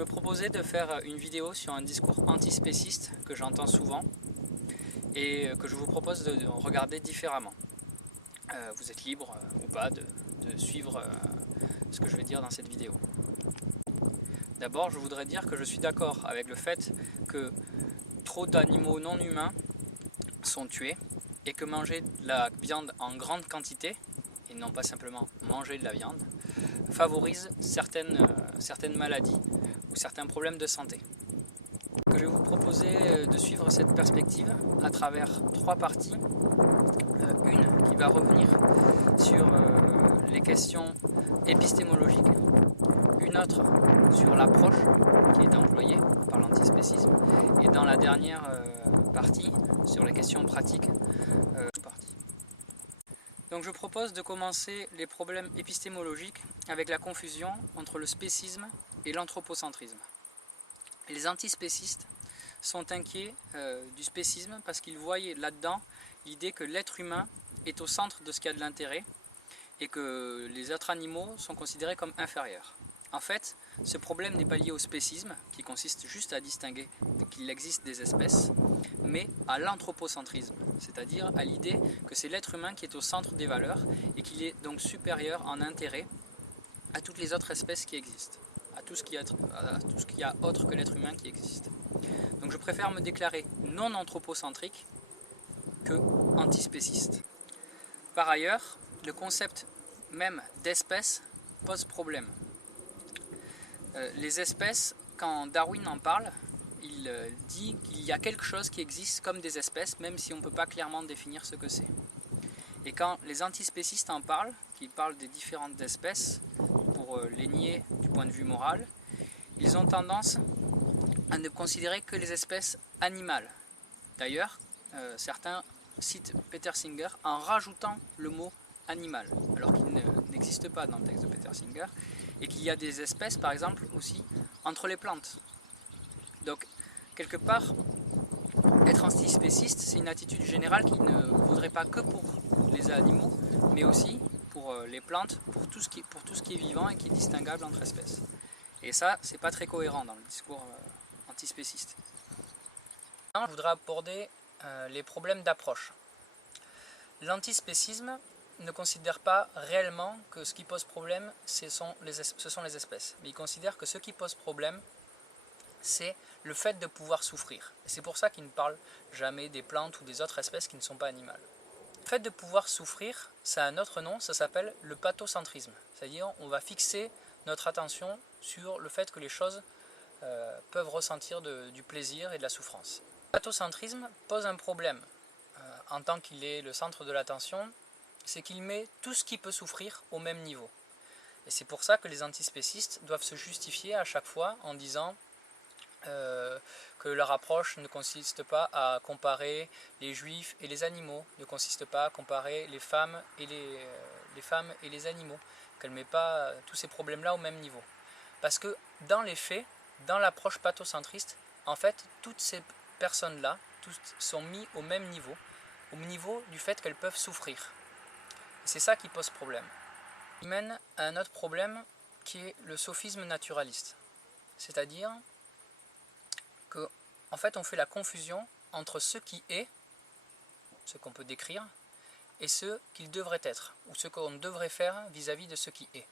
me proposais de faire une vidéo sur un discours antispéciste que j'entends souvent et que je vous propose de regarder différemment. Vous êtes libre ou pas de suivre ce que je vais dire dans cette vidéo. D'abord, je voudrais dire que je suis d'accord avec le fait que trop d'animaux non humains sont tués et que manger de la viande en grande quantité, et non pas simplement manger de la viande, favorise certaines maladies ou certains problèmes de santé. Je vais vous proposer de suivre cette perspective à travers trois parties. Une qui va revenir sur les questions épistémologiques, une autre sur l'approche qui est employée par l'antispécisme, et dans la dernière partie sur les questions pratiques. Donc je propose de commencer les problèmes épistémologiques avec la confusion entre le spécisme et l'anthropocentrisme. Les antispécistes sont inquiets du spécisme parce qu'ils voient là-dedans l'idée que l'être humain est au centre de ce qui a de l'intérêt et que les autres animaux sont considérés comme inférieurs. En fait, ce problème n'est pas lié au spécisme, qui consiste juste à distinguer qu'il existe des espèces, mais à l'anthropocentrisme, c'est-à-dire à l'idée que c'est l'être humain qui est au centre des valeurs et qu'il est donc supérieur en intérêt à toutes les autres espèces qui existent, à tout ce qu'il y a autre que l'être humain qui existe. Donc je préfère me déclarer non anthropocentrique que antispéciste. Par ailleurs, le concept même d'espèce pose problème. Les espèces, quand Darwin en parle, il dit qu'il y a quelque chose qui existe comme des espèces, même si on ne peut pas clairement définir ce que c'est. Et quand les antispécistes en parlent, qu'ils parlent des différentes espèces, pour les nier du point de vue moral, ils ont tendance à ne considérer que les espèces animales. D'ailleurs, certains citent Peter Singer en rajoutant le mot animal, alors qu'il n'existe pas dans le texte de Peter Singer, et qu'il y a des espèces, par exemple, aussi entre les plantes. Donc, quelque part, être antispéciste, c'est une attitude générale qui ne vaudrait pas que pour les animaux, mais aussi pour les plantes, pour tout ce qui est vivant et qui est distinguable entre espèces. Et ça, c'est pas très cohérent dans le discours antispéciste. Maintenant, je voudrais aborder les problèmes d'approche. L'antispécisme ne considère pas réellement que ce qui pose problème, ce sont les espèces. Mais il considère que ce qui pose problème, c'est le fait de pouvoir souffrir. Et c'est pour ça qu'il ne parle jamais des plantes ou des autres espèces qui ne sont pas animales. Le fait de pouvoir souffrir, ça a un autre nom, ça s'appelle le pathocentrisme. C'est-à-dire on va fixer notre attention sur le fait que les choses peuvent ressentir du plaisir et de la souffrance. Le pathocentrisme pose un problème en tant qu'il est le centre de l'attention, c'est qu'il met tout ce qui peut souffrir au même niveau. Et c'est pour ça que les antispécistes doivent se justifier à chaque fois en disant que leur approche ne consiste pas à comparer les juifs et les animaux, ne consiste pas à comparer les femmes et les animaux, qu'elle ne met pas tous ces problèmes-là au même niveau. Parce que dans les faits, dans l'approche pathocentriste, en fait, toutes ces personnes-là, toutes sont mises au même niveau, au niveau du fait qu'elles peuvent souffrir. Et c'est ça qui pose problème. Il mène à un autre problème qui est le sophisme naturaliste. C'est-à-dire qu'en fait on fait la confusion entre ce qui est, ce qu'on peut décrire, et ce qu'il devrait être, ou ce qu'on devrait faire vis-à-vis de ce qui est.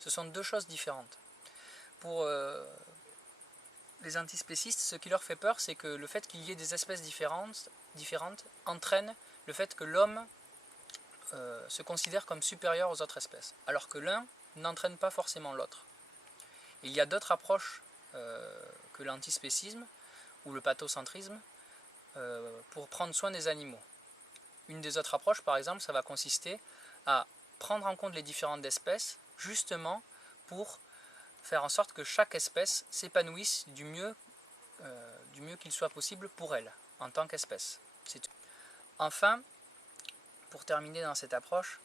Ce sont deux choses différentes. Pour les antispécistes, ce qui leur fait peur, c'est que le fait qu'il y ait des espèces différentes entraîne le fait que l'homme se considère comme supérieur aux autres espèces, alors que l'un n'entraîne pas forcément l'autre. Il y a d'autres approches que l'antispécisme ou le pathocentrisme pour prendre soin des animaux. Une des autres approches, par exemple, ça va consister à prendre en compte les différentes espèces, justement pour faire en sorte que chaque espèce s'épanouisse du mieux qu'il soit possible pour elle, en tant qu'espèce. Enfin, pour terminer dans cette approche,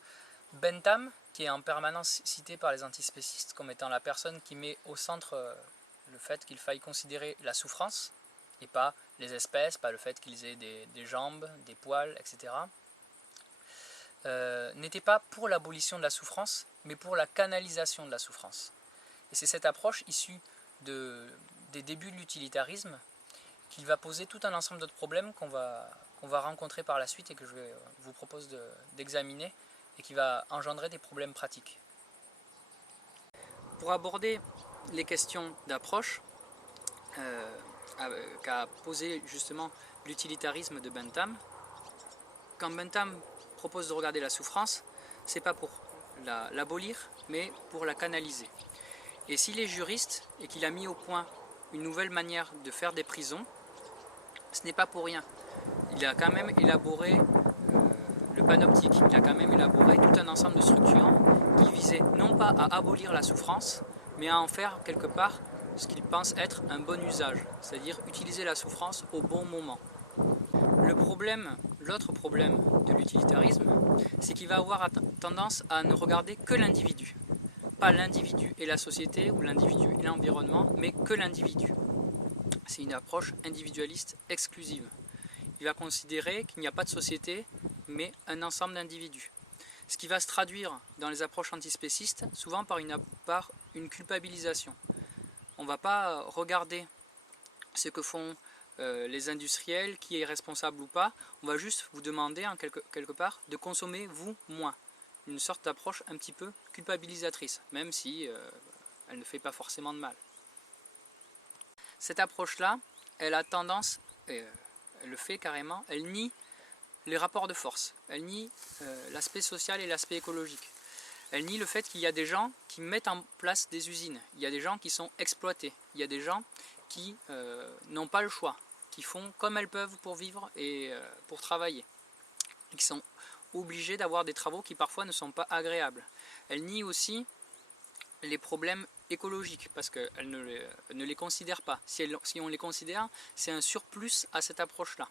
Bentham, qui est en permanence cité par les antispécistes comme étant la personne qui met au centre le fait qu'il faille considérer la souffrance, et pas les espèces, pas le fait qu'ils aient des jambes, des poils, etc., n'était pas pour l'abolition de la souffrance, mais pour la canalisation de la souffrance. Et c'est cette approche issue des débuts de l'utilitarisme, qu'il va poser tout un ensemble d'autres problèmes qu'on va rencontrer par la suite et que je vous propose d'examiner et qui va engendrer des problèmes pratiques. Pour aborder les questions d'approche qu'a posé justement l'utilitarisme de Bentham, quand Bentham propose de regarder la souffrance, c'est pas pour l'abolir, mais pour la canaliser. Et s'il est juriste et qu'il a mis au point une nouvelle manière de faire des prisons, ce n'est pas pour rien. Il a quand même élaboré le panoptique, il a quand même élaboré tout un ensemble de structures qui visaient non pas à abolir la souffrance, mais à en faire quelque part ce qu'il pense être un bon usage, c'est-à-dire utiliser la souffrance au bon moment. L'autre problème de l'utilitarisme, c'est qu'il va avoir tendance à ne regarder que l'individu. Pas l'individu et la société, ou l'individu et l'environnement, mais que l'individu. C'est une approche individualiste exclusive. Il va considérer qu'il n'y a pas de société, mais un ensemble d'individus. Ce qui va se traduire dans les approches antispécistes, souvent par une culpabilisation. On ne va pas regarder ce que font les industriels, qui est responsable ou pas. On va juste vous demander quelque part de consommer vous moins. Une sorte d'approche un petit peu culpabilisatrice, même si elle ne fait pas forcément de mal. Cette approche-là, elle a tendance, elle le fait carrément, elle nie les rapports de force, elle nie l'aspect social et l'aspect écologique. Elle nie le fait qu'il y a des gens qui mettent en place des usines, il y a des gens qui sont exploités, il y a des gens qui n'ont pas le choix, qui font comme elles peuvent pour vivre et pour travailler, et qui sont obligés d'avoir des travaux qui parfois ne sont pas agréables. Elle nie aussi les problèmes écologiques parce qu'elle ne les considère pas. Si on les considère, c'est un surplus à cette approche-là.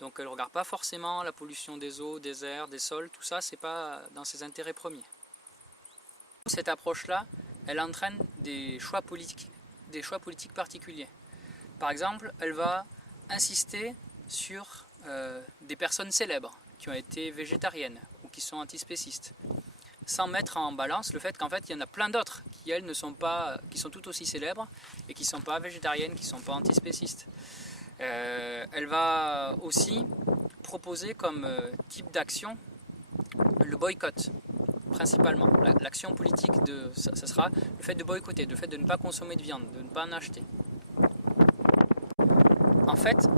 Donc elle ne regarde pas forcément la pollution des eaux, des airs, des sols, tout ça, c'est pas dans ses intérêts premiers. Cette approche-là, elle entraîne des choix politiques particuliers. Par exemple, elle va insister sur des personnes célèbres qui ont été végétariennes ou qui sont antispécistes, sans mettre en balance le fait qu'en fait il y en a plein d'autres qui elles qui sont tout aussi célèbres et qui ne sont pas végétariennes, qui ne sont pas antispécistes. Elle va aussi proposer comme type d'action le boycott, principalement. L'action politique, ça sera le fait de boycotter, le fait de ne pas consommer de viande, de ne pas en acheter. En fait,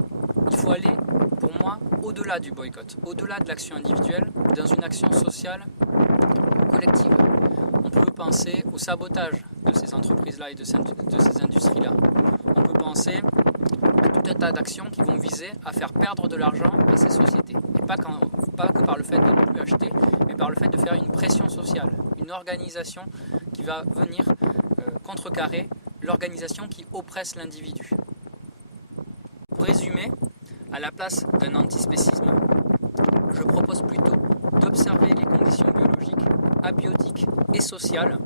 il faut aller, pour moi, au-delà du boycott, au-delà de l'action individuelle, dans une action sociale collective. On peut penser au sabotage de ces entreprises-là et de ces industries-là. On peut penser à tout un tas d'actions qui vont viser à faire perdre de l'argent à ces sociétés. Et pas que par le fait de ne plus acheter, mais par le fait de faire une pression sociale, une organisation qui va venir contrecarrer l'organisation qui oppresse l'individu. Pour résumer, à la place d'un antispécisme, je propose plutôt d'observer les conditions biologiques, abiotiques et sociales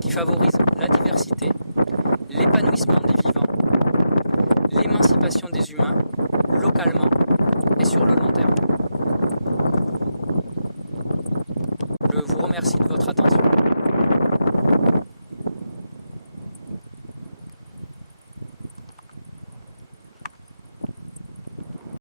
qui favorisent la diversité, l'épanouissement des vivants, l'émancipation des humains, localement et sur le long terme. Je vous remercie de votre attention.